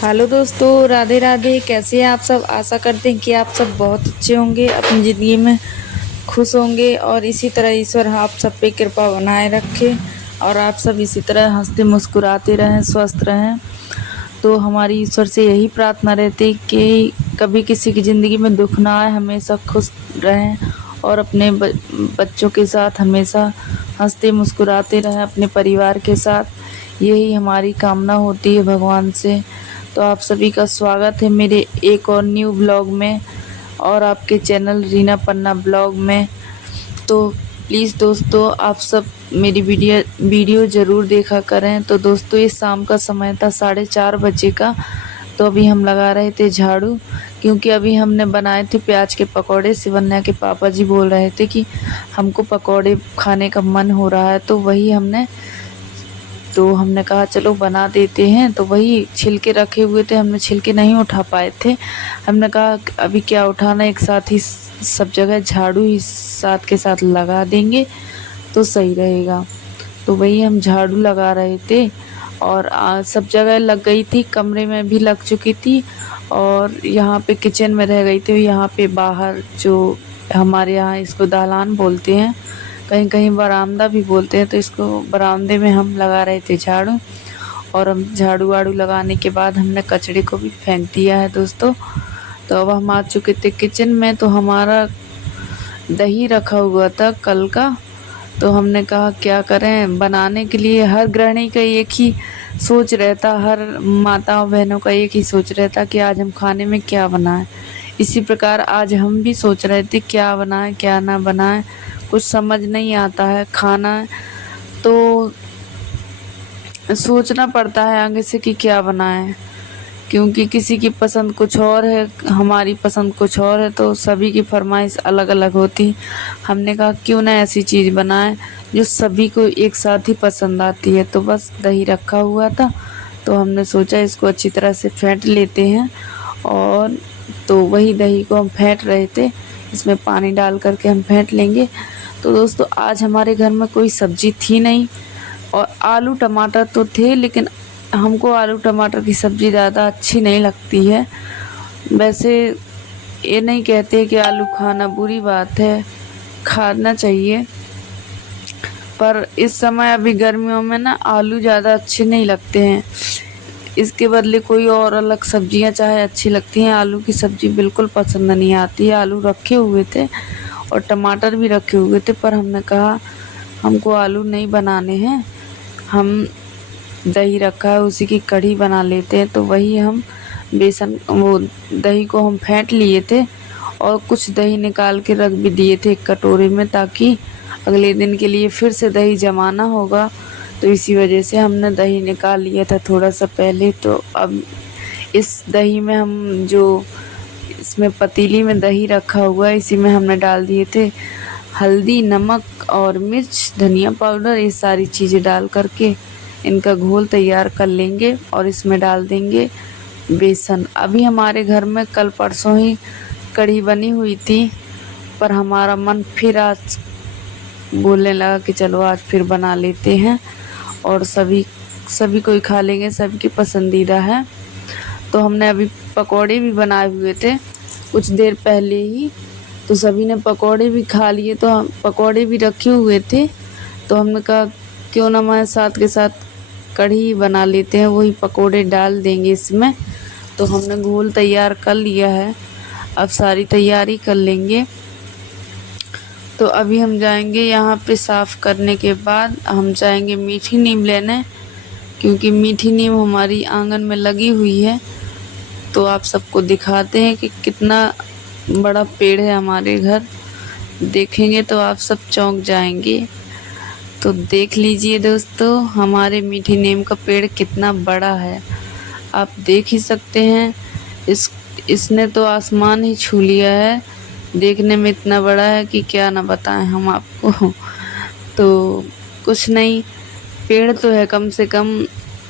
Hello दोस्तों, राधे राधे। कैसे हैं आप सब? आशा करते हैं कि आप सब बहुत अच्छे होंगे, अपनी ज़िंदगी में खुश होंगे और इसी तरह ईश्वर आप सब पे कृपा बनाए रखे और आप सब इसी तरह हंसते मुस्कुराते रहें, स्वस्थ रहें। तो हमारी ईश्वर से यही प्रार्थना रहती है कि कभी किसी की ज़िंदगी में दुख ना आए, हमेशा खुश रहें और अपने बच्चों के साथ हमेशा हंसते मुस्कुराते रहें, अपने परिवार के साथ। यही हमारी कामना होती है भगवान से। तो आप सभी का स्वागत है मेरे एक और न्यू ब्लॉग में और आपके चैनल रीना पन्ना ब्लॉग में। तो प्लीज़ दोस्तों, आप सब मेरी वीडियो ज़रूर देखा करें। तो दोस्तों, ये शाम का समय था, 4:30 बजे का। तो अभी हम लगा रहे थे झाड़ू, क्योंकि अभी हमने बनाए थे प्याज के पकौड़े। शिवन्या के पापा जी बोल रहे थे कि हमको पकौड़े खाने का मन हो रहा है, तो हमने कहा चलो बना देते हैं। तो वही छिलके रखे हुए थे, हमने छिलके नहीं उठा पाए थे। हमने कहा अभी क्या उठाना, एक साथ ही सब जगह झाड़ू ही साथ के साथ लगा देंगे तो सही रहेगा। तो वही हम झाड़ू लगा रहे थे और सब जगह लग गई थी, कमरे में भी लग चुकी थी और यहाँ पे किचन में रह गई थी। यहाँ पे बाहर जो हमारे यहाँ इसको दालान बोलते हैं, कहीं कहीं बरामदा भी बोलते हैं, तो इसको बरामदे में हम लगा रहे थे झाड़ू। और हम झाड़ू वाड़ू लगाने के बाद हमने कचड़े को भी फेंक दिया है दोस्तों। तो अब हम आ चुके थे किचन में। तो हमारा दही रखा हुआ था कल का, तो हमने कहा क्या करें बनाने के लिए। हर गृहिणी का एक ही सोच रहता, हर माताओं बहनों का एक ही सोच रहता कि आज हम खाने में क्या बनाएं। इसी प्रकार आज हम भी सोच रहे थे क्या बनाएं क्या ना बनाएं, कुछ समझ नहीं आता है। खाना तो सोचना पड़ता है आगे से कि क्या बनाएं, क्योंकि किसी की पसंद कुछ और है, हमारी पसंद कुछ और है, तो सभी की फरमाइश अलग अलग होती। हमने कहा क्यों ना ऐसी चीज़ बनाएं जो सभी को एक साथ ही पसंद आती है। तो बस दही रखा हुआ था, तो हमने सोचा इसको अच्छी तरह से फेंट लेते हैं। और तो वही दही को हम फेंट रहे थे, इसमें पानी डाल करके हम फेंट लेंगे। तो दोस्तों, आज हमारे घर में कोई सब्जी थी नहीं और आलू टमाटर तो थे, लेकिन हमको आलू टमाटर की सब्ज़ी ज़्यादा अच्छी नहीं लगती है। वैसे ये नहीं कहते कि आलू खाना बुरी बात है, खाना चाहिए, पर इस समय अभी गर्मियों में ना आलू ज़्यादा अच्छे नहीं लगते हैं। इसके बदले कोई और अलग सब्जियां चाहे अच्छी लगती हैं, आलू की सब्ज़ी बिल्कुल पसंद नहीं आती है। आलू रखे हुए थे और टमाटर भी रखे हुए थे, पर हमने कहा हमको आलू नहीं बनाने हैं, हम दही रखा है उसी की कढ़ी बना लेते हैं। तो वही हम दही को हम फेंट लिए थे और कुछ दही निकाल के रख भी दिए थे एक कटोरे में, ताकि अगले दिन के लिए फिर से दही जमाना होगा। तो इसी वजह से हमने दही निकाल लिया था थोड़ा सा पहले। तो अब इस दही में हम जो इसमें पतीली में दही रखा हुआ है, इसी में हमने डाल दिए थे हल्दी, नमक और मिर्च, धनिया पाउडर, ये सारी चीज़ें डाल करके इनका घोल तैयार कर लेंगे और इसमें डाल देंगे बेसन। अभी हमारे घर में कल परसों ही कढ़ी बनी हुई थी, पर हमारा मन फिर आज बोलने लगा कि चलो आज फिर बना लेते हैं और सभी कोई खा लेंगे, सबकी पसंदीदा है। तो हमने अभी पकौड़े भी बनाए हुए थे कुछ देर पहले ही, तो सभी ने पकौड़े भी खा लिए। तो हम पकौड़े भी रखे हुए थे, तो हमने कहा क्यों ना मैं साथ के साथ कढ़ी बना लेते हैं, वही पकौड़े डाल देंगे इसमें। तो हमने घोल तैयार कर लिया है, अब सारी तैयारी कर लेंगे। तो अभी हम जाएंगे यहाँ पे साफ़ करने के बाद हम जाएंगे मीठी नीम लेने, क्योंकि मीठी नीम हमारी आंगन में लगी हुई है। तो आप सबको दिखाते हैं कि कितना बड़ा पेड़ है हमारे घर। देखेंगे तो आप सब चौंक जाएंगे। तो देख लीजिए दोस्तों, हमारे मीठी नीम का पेड़ कितना बड़ा है, आप देख ही सकते हैं। इसने तो आसमान ही छू लिया है, देखने में इतना बड़ा है कि क्या ना बताएं हम आपको। तो कुछ नहीं, पेड़ तो है, कम से कम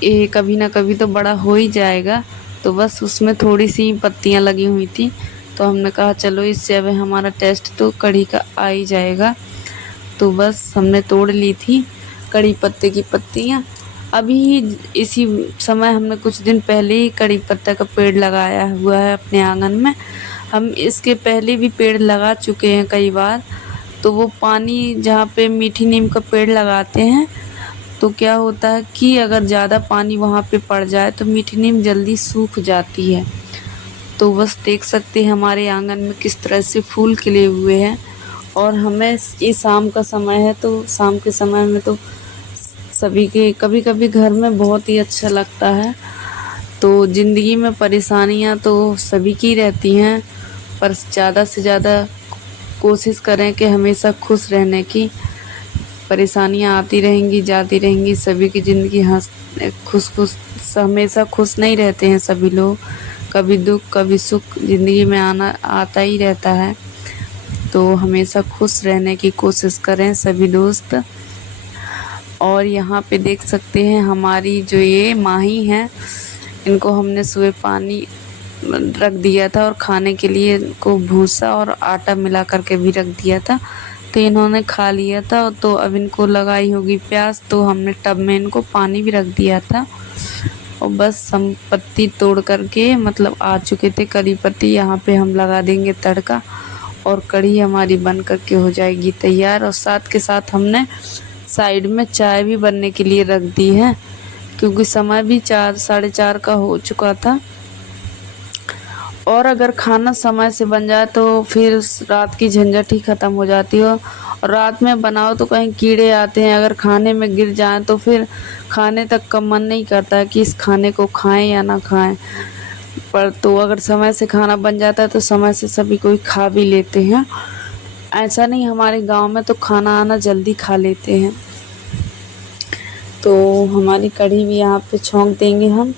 ये कभी ना कभी तो बड़ा हो ही जाएगा। तो बस उसमें थोड़ी सी पत्तियां लगी हुई थी, तो हमने कहा चलो इससे अब हमारा टेस्ट तो कढ़ी का आ ही जाएगा। तो बस हमने तोड़ ली थी कड़ी पत्ते की पत्तियाँ। अभी इसी समय हमने कुछ दिन पहले ही कड़ी पत्ता का पेड़ लगाया हुआ है अपने आंगन में। हम इसके पहले भी पेड़ लगा चुके हैं कई बार। तो वो पानी जहाँ पे मीठी नीम का पेड़ लगाते हैं, तो क्या होता है कि अगर ज़्यादा पानी वहाँ पे पड़ जाए तो मीठी नीम जल्दी सूख जाती है। तो बस देख सकते हैं हमारे आंगन में किस तरह से फूल खिले हुए हैं। और हमें ये शाम का समय है, तो शाम के समय में तो सभी के कभी कभी घर में बहुत ही अच्छा लगता है। तो ज़िंदगी में परेशानियां तो सभी की रहती हैं, पर ज़्यादा से ज़्यादा कोशिश करें कि हमेशा खुश रहने की। परेशानियां आती रहेंगी जाती रहेंगी, सभी की ज़िंदगी खुश खुश हमेशा खुश नहीं रहते हैं सभी लोग। कभी दुख कभी सुख ज़िंदगी में आता ही रहता है। तो हमेशा खुश रहने की कोशिश करें सभी दोस्त। और यहाँ पे देख सकते हैं हमारी जो ये माही हैं, इनको हमने सुबह पानी रख दिया था और खाने के लिए इनको भूसा और आटा मिला करके भी रख दिया था। तो इन्होंने खा लिया था, तो अब इनको लगाई होगी प्यास, तो हमने टब में इनको पानी भी रख दिया था। और बस हम पत्ती तोड़ करके मतलब आ चुके थे करी पत्ती, यहाँ पे हम लगा देंगे तड़का और कढ़ी हमारी बन करके हो जाएगी तैयार। और साथ के साथ हमने साइड में चाय भी बनने के लिए रख दी है, क्योंकि समय भी 4 साढ़े 4 का हो चुका था। और अगर खाना समय से बन जाए तो फिर रात की झंझट ही ख़त्म हो जाती है। और रात में बनाओ तो कहीं कीड़े आते हैं, अगर खाने में गिर जाएं तो फिर खाने तक का मन नहीं करता है कि इस खाने को खाएं या ना खाएं। पर तो अगर समय से खाना बन जाता है तो समय से सभी कोई खा भी लेते हैं। ऐसा नहीं, हमारे गांव में तो खाना आना जल्दी खा लेते हैं। तो हमारी कढ़ी भी यहाँ पे छौंक देंगे हम।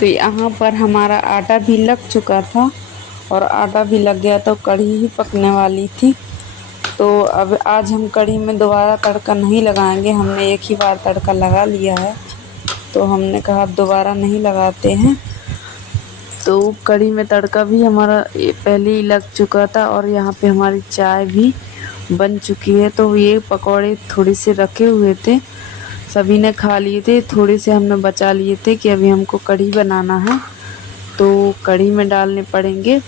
तो यहाँ पर हमारा आटा भी लग चुका था और आटा भी लग गया, तो कढ़ी ही पकने वाली थी। तो अब आज हम कढ़ी में दोबारा तड़का नहीं लगाएंगे, हमने एक ही बार तड़का लगा लिया है, तो हमने कहा दोबारा नहीं लगाते हैं। तो कढ़ी में तड़का भी हमारा पहले ही लग चुका था और यहाँ पे हमारी चाय भी बन चुकी है। तो ये पकौड़े थोड़े से रखे हुए थे, सभी ने खा लिए थे, थोड़े से हमने बचा लिए थे कि अभी हमको कढ़ी बनाना है तो कढ़ी में डालने पड़ेंगे।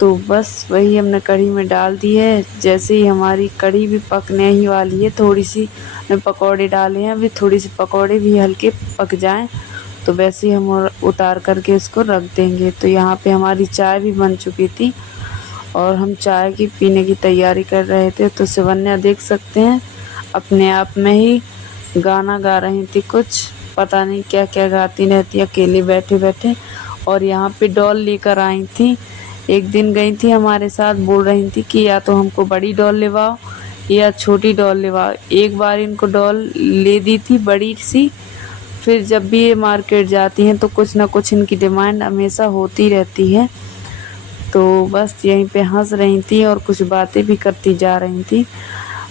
तो बस वही हमने कढ़ी में डाल दी है। जैसे ही हमारी कढ़ी भी पकने ही वाली है, थोड़ी सी हमने पकौड़े डाले हैं, अभी थोड़ी सी पकौड़े भी हल्के पक जाएं तो वैसे ही हम उतार करके इसको रख देंगे। तो यहाँ पे हमारी चाय भी बन चुकी थी और हम चाय की पीने की तैयारी कर रहे थे। तो शिवन्या देख सकते हैं अपने आप में ही गाना गा रही थी, कुछ पता नहीं क्या क्या गाती रहती अकेले बैठे बैठे। और यहाँ पे डॉल लेकर आई थी, एक दिन गई थी हमारे साथ, बोल रही थी कि या तो हमको बड़ी डॉल लेवाओ या छोटी डॉल लेवाओ। एक बार इनको डॉल ले दी थी बड़ी सी, फिर जब भी ये मार्केट जाती हैं तो कुछ ना कुछ इनकी डिमांड हमेशा होती रहती है। तो बस यहीं पे हंस रही थी और कुछ बातें भी करती जा रही थी।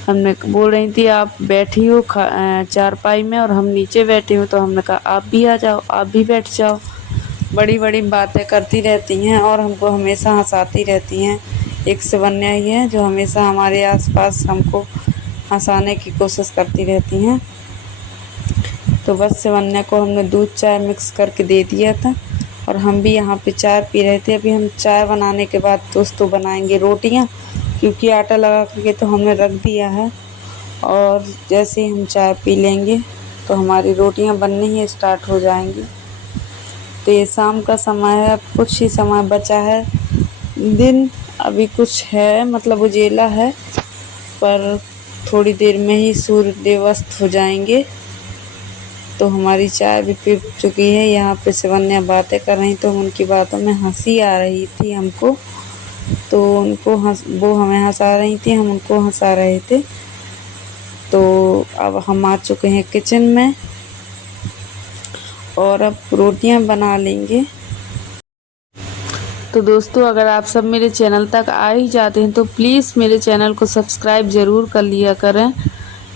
हमने बोल रही थी आप बैठी हो चारपाई में और हम नीचे बैठे हो, तो हमने कहा आप भी आ जाओ, आप भी बैठ जाओ। बड़ी बड़ी बातें करती रहती हैं और हमको हमेशा हंसाती रहती हैं। एक शिवन्या ही है जो हमेशा हमारे आसपास हमको हंसाने की कोशिश करती रहती हैं। तो बस शिवन्या को हमने दूध चाय मिक्स करके दे दिया था और हम भी यहाँ पे चाय पी रहे थे। अभी हम चाय बनाने के बाद दोस्तों बनाएंगे रोटियाँ, क्योंकि आटा लगा करके तो हमने रख दिया है और जैसे ही हम चाय पी लेंगे तो हमारी रोटियाँ बनने ही स्टार्ट हो जाएंगी। तो ये शाम का समय है, कुछ ही समय बचा है, दिन अभी कुछ है मतलब उजेला है, पर थोड़ी देर में ही सूर्य अस्त हो जाएंगे। तो हमारी चाय भी पी चुकी है। यहाँ पे शिवन्या बातें कर रही तो उनकी बातों में हंसी आ रही थी हमको, तो वो हमें हंसा रही थी, हम उनको हंसा रहे थे। तो अब हम आ चुके हैं किचन में और अब रोटियां बना लेंगे। तो दोस्तों अगर आप सब मेरे चैनल तक आ ही जाते हैं तो प्लीज़ मेरे चैनल को सब्सक्राइब ज़रूर कर लिया करें।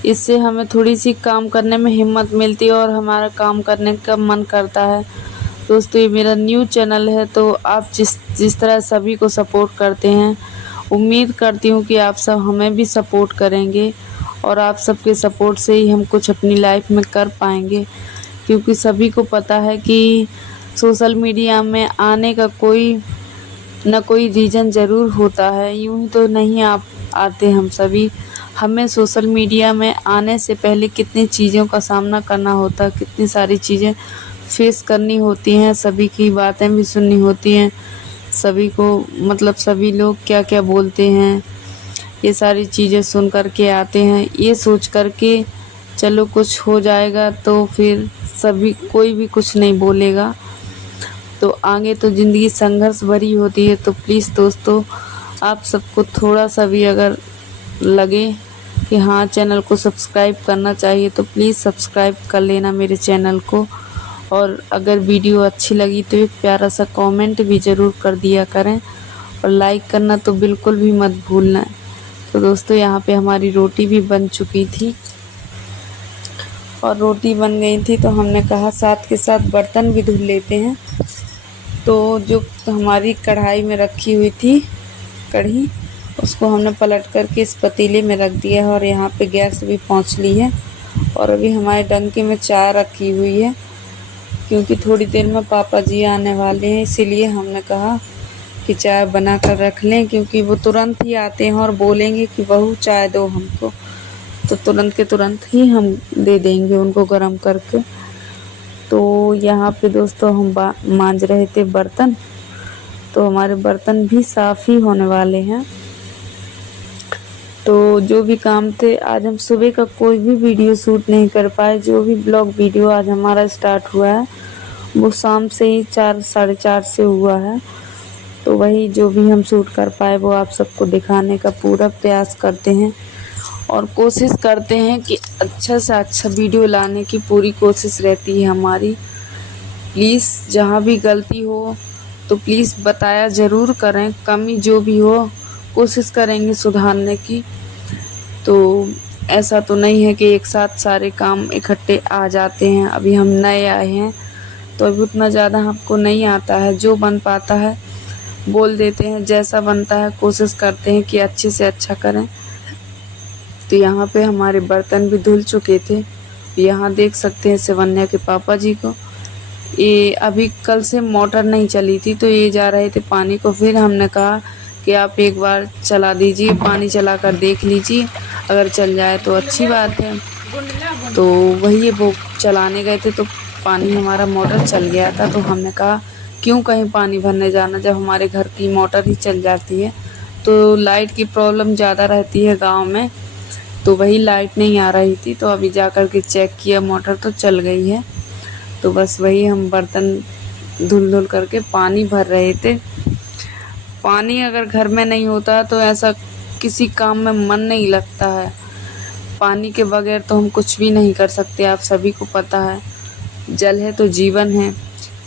इससे हमें थोड़ी सी काम करने में हिम्मत मिलती है और हमारा काम करने का मन करता है। दोस्तों ये मेरा न्यू चैनल है, तो आप जिस तरह सभी को सपोर्ट करते हैं, उम्मीद करती हूँ कि आप सब हमें भी सपोर्ट करेंगे और आप सबके सपोर्ट से ही हम कुछ अपनी लाइफ में कर पाएंगे। क्योंकि सभी को पता है कि सोशल मीडिया में आने का कोई न कोई रीज़न ज़रूर होता है, यूँ ही तो नहीं आप आते हम सभी। हमें सोशल मीडिया में आने से पहले कितनी चीज़ों का सामना करना होता है, कितनी सारी चीज़ें फेस करनी होती हैं, सभी की बातें भी सुननी होती हैं, सभी को मतलब सभी लोग क्या क्या बोलते हैं, ये सारी चीज़ें सुन कर के आते हैं। ये सोच कर के चलो कुछ हो जाएगा तो फिर सभी कोई भी कुछ नहीं बोलेगा। तो आगे तो ज़िंदगी संघर्ष भरी होती है। तो प्लीज़ दोस्तों आप सबको थोड़ा सा भी अगर लगे कि हाँ चैनल को सब्सक्राइब करना चाहिए तो प्लीज़ सब्सक्राइब कर लेना मेरे चैनल को। और अगर वीडियो अच्छी लगी तो एक प्यारा सा कमेंट भी ज़रूर कर दिया करें और लाइक करना तो बिल्कुल भी मत भूलना। तो दोस्तों यहाँ पे हमारी रोटी भी बन चुकी थी और रोटी बन गई थी तो हमने कहा साथ के साथ बर्तन भी धुल लेते हैं। तो जो हमारी कढ़ाई में रखी हुई थी कढ़ी, उसको हमने पलट करके इस पतीले में रख दिया है और यहाँ पे गैस भी पोंछ ली है। और अभी हमारे डंकी में चाय रखी हुई है, क्योंकि थोड़ी देर में पापा जी आने वाले हैं, इसीलिए हमने कहा कि चाय बना कर रख लें, क्योंकि वो तुरंत ही आते हैं और बोलेंगे कि बहू चाय दो हमको, तो तुरंत के तुरंत ही हम दे देंगे उनको गर्म करके। तो यहाँ पे दोस्तों हम मांज रहे थे बर्तन, तो हमारे बर्तन भी साफ़ ही होने वाले हैं। तो जो भी काम थे, आज हम सुबह का कोई भी वीडियो शूट नहीं कर पाए। जो भी ब्लॉग वीडियो आज हमारा स्टार्ट हुआ है वो शाम से ही 4 साढ़े 4 से हुआ है। तो वही जो भी हम शूट कर पाए वो आप सबको दिखाने का पूरा प्रयास करते हैं और कोशिश करते हैं कि अच्छा से अच्छा वीडियो लाने की पूरी कोशिश रहती है हमारी। प्लीज़ जहाँ भी गलती हो तो प्लीज़ बताया ज़रूर करें, कमी जो भी हो कोशिश करेंगे सुधारने की। तो ऐसा तो नहीं है कि एक साथ सारे काम इकट्ठे आ जाते हैं। अभी हम नए आए हैं तो अभी उतना ज़्यादा हमको नहीं आता है, जो बन पाता है बोल देते हैं, जैसा बनता है कोशिश करते हैं कि अच्छे से अच्छा करें। तो यहाँ पे हमारे बर्तन भी धुल चुके थे। यहाँ देख सकते हैं शिवन्या के पापा जी को, ये अभी कल से मोटर नहीं चली थी तो ये जा रहे थे पानी को। फिर हमने कहा कि आप एक बार चला दीजिए, पानी चला कर देख लीजिए, अगर चल जाए तो अच्छी बात है। तो वही वो चलाने गए थे तो पानी हमारा मोटर चल गया था, तो हमने कहा क्यों कहीं पानी भरने जाना जब हमारे घर की मोटर ही चल जाती है। तो लाइट की प्रॉब्लम ज़्यादा रहती है गांव में, तो वही लाइट नहीं आ रही थी। तो अभी जा कर के चेक किया, मोटर तो चल गई है। तो बस वही हम बर्तन धुल धुल करके पानी भर रहे थे। पानी अगर घर में नहीं होता तो ऐसा किसी काम में मन नहीं लगता है। पानी के बगैर तो हम कुछ भी नहीं कर सकते, आप सभी को पता है। जल है तो जीवन है,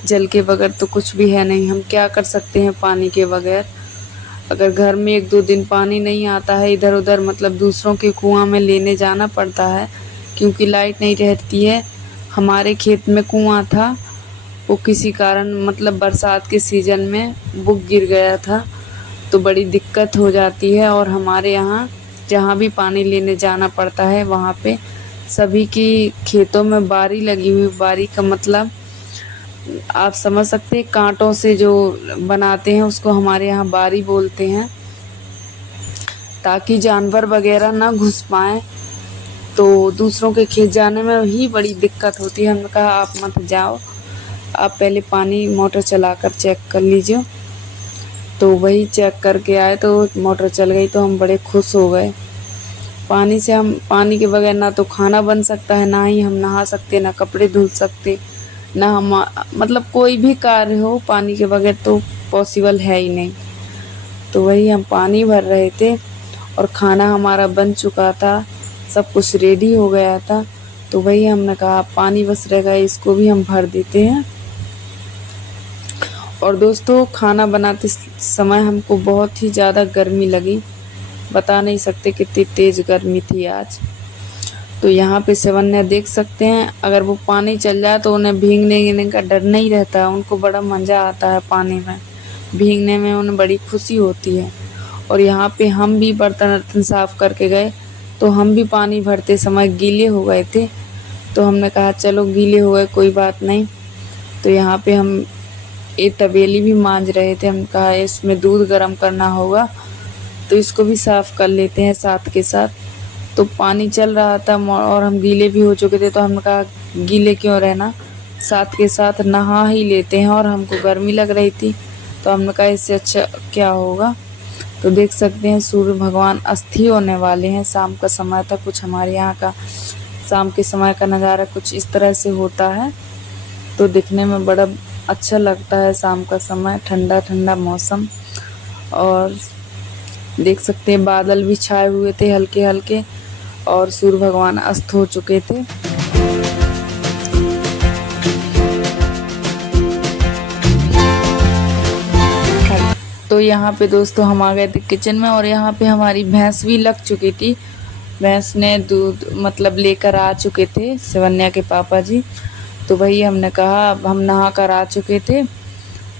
जल के बगैर तो कुछ भी है नहीं। हम क्या कर सकते हैं पानी के बगैर। अगर घर में 1-2 दिन पानी नहीं आता है, इधर उधर मतलब दूसरों के कुआं में लेने जाना पड़ता है, क्योंकि लाइट नहीं रहती है। हमारे खेत में कुआं था, वो किसी कारण मतलब बरसात के सीज़न में वो गिर गया था, तो बड़ी दिक्कत हो जाती है। और हमारे यहाँ जहाँ भी पानी लेने जाना पड़ता है वहाँ पे सभी की खेतों में बारी लगी हुई। बारी का मतलब आप समझ सकते हैं, कांटों से जो बनाते हैं उसको हमारे यहाँ बारी बोलते हैं, ताकि जानवर वगैरह ना घुस पाएँ। तो दूसरों के खेत जाने में ही बड़ी दिक्कत होती है। हमने कहा आप मत जाओ, आप पहले पानी मोटर चलाकर चेक कर लीजिए। तो वही चेक करके आए तो मोटर चल गई, तो हम बड़े खुश हो गए। पानी के बगैर ना तो खाना बन सकता है, ना ही हम नहा सकते, ना कपड़े धुल सकते, ना हम मतलब कोई भी कार्य हो पानी के बगैर तो पॉसिबल है ही नहीं। तो वही हम पानी भर रहे थे और खाना हमारा बन चुका था, सब कुछ रेडी हो गया था। तो वही हमने कहा पानी बस रह गया, इसको भी हम भर देते हैं। और दोस्तों, खाना बनाते समय हमको बहुत ही ज़्यादा गर्मी लगी, बता नहीं सकते कितनी तेज़ गर्मी थी आज। तो यहाँ पे सेवन्या देख सकते हैं, अगर वो पानी चल जाए तो उन्हें भीगने का डर नहीं रहता, उनको बड़ा मज़ा आता है पानी में भीगने में, उन्हें बड़ी खुशी होती है। और यहाँ पे हम भी बर्तन वर्तन साफ़ करके गए, तो हम भी पानी भरते समय गीले हो गए थे। तो हमने कहा चलो गीले हो गए कोई बात नहीं। तो यहाँ पे हम एक तवेली भी मांज रहे थे, हम कहा इसमें दूध गर्म करना होगा, तो इसको भी साफ़ कर लेते हैं साथ के साथ। तो पानी चल रहा था और हम गीले भी हो चुके थे, तो हमने कहा गीले क्यों रहना, साथ के साथ नहा ही लेते हैं। और हमको गर्मी लग रही थी, तो हमने कहा इससे अच्छा क्या होगा। तो देख सकते हैं सूर्य भगवान अस्त होने वाले हैं, शाम का समय था। कुछ हमारे यहाँ का शाम के समय का नज़ारा कुछ इस तरह से होता है, तो दिखने में बड़ा अच्छा लगता है। शाम का समय, ठंडा ठंडा मौसम, और देख सकते हैं बादल भी छाए हुए थे हल्के हल्के, और सूर्य भगवान अस्त हो चुके थे। तो यहाँ पे दोस्तों हम आ गए थे किचन में, और यहाँ पे हमारी भैंस भी लग चुकी थी। भैंस ने दूध मतलब लेकर आ चुके थे सेवन्या के पापा जी। तो वही हमने कहा, अब हम नहा कर आ चुके थे,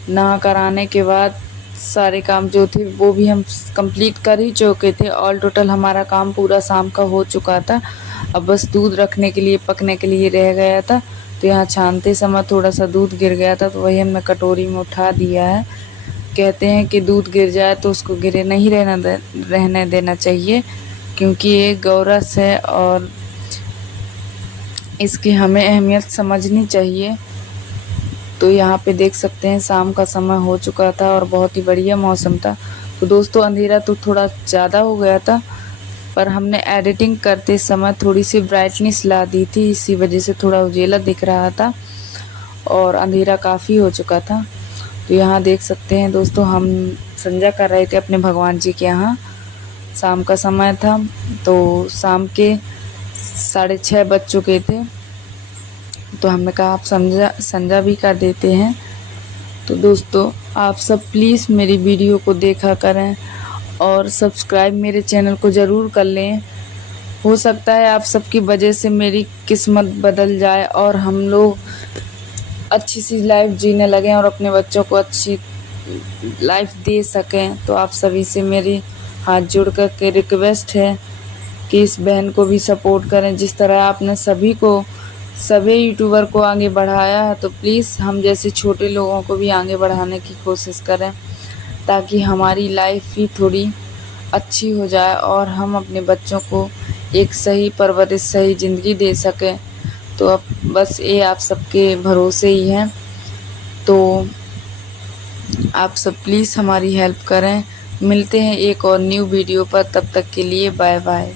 नहा कर आने के बाद सारे काम जो थे वो भी हम कंप्लीट कर ही चुके थे। ऑल टोटल हमारा काम पूरा शाम का हो चुका था। अब बस दूध रखने के लिए, पकने के लिए रह गया था। तो यहाँ छानते समय थोड़ा सा दूध गिर गया था, तो वही हमने कटोरी में उठा दिया है। कहते हैं कि दूध गिर जाए तो उसको गिरे नहीं रहने देना चाहिए, क्योंकि ये गौरस है और इसकी हमें अहमियत समझनी चाहिए। तो यहाँ पे देख सकते हैं शाम का समय हो चुका था और बहुत ही बढ़िया मौसम था। तो दोस्तों अंधेरा तो थोड़ा ज़्यादा हो गया था, पर हमने एडिटिंग करते समय थोड़ी सी ब्राइटनेस ला दी थी, इसी वजह से थोड़ा उजेला दिख रहा था और अंधेरा काफ़ी हो चुका था। तो यहाँ देख सकते हैं दोस्तों, हम संजा कर रहे थे अपने भगवान जी के यहाँ। शाम का समय था, तो शाम के 6:30 बज चुके थे। तो हमने कहा आप संजा भी कर देते हैं। तो दोस्तों आप सब प्लीज़ मेरी वीडियो को देखा करें और सब्सक्राइब मेरे चैनल को ज़रूर कर लें। हो सकता है आप सबकी वजह से मेरी किस्मत बदल जाए और हम लोग अच्छी सी लाइफ जीने लगें और अपने बच्चों को अच्छी लाइफ दे सकें। तो आप सभी से मेरी हाथ जोड़ कर के रिक्वेस्ट है कि इस बहन को भी सपोर्ट करें। जिस तरह आपने सभी यूट्यूबर को आगे बढ़ाया है, तो प्लीज़ हम जैसे छोटे लोगों को भी आगे बढ़ाने की कोशिश करें, ताकि हमारी लाइफ भी थोड़ी अच्छी हो जाए और हम अपने बच्चों को एक सही परवरिश, सही ज़िंदगी दे सकें। तो अब बस ये आप सबके भरोसे ही है। तो आप सब प्लीज़ हमारी हेल्प करें। मिलते हैं एक और न्यू वीडियो पर, तब तक के लिए बाय बाय।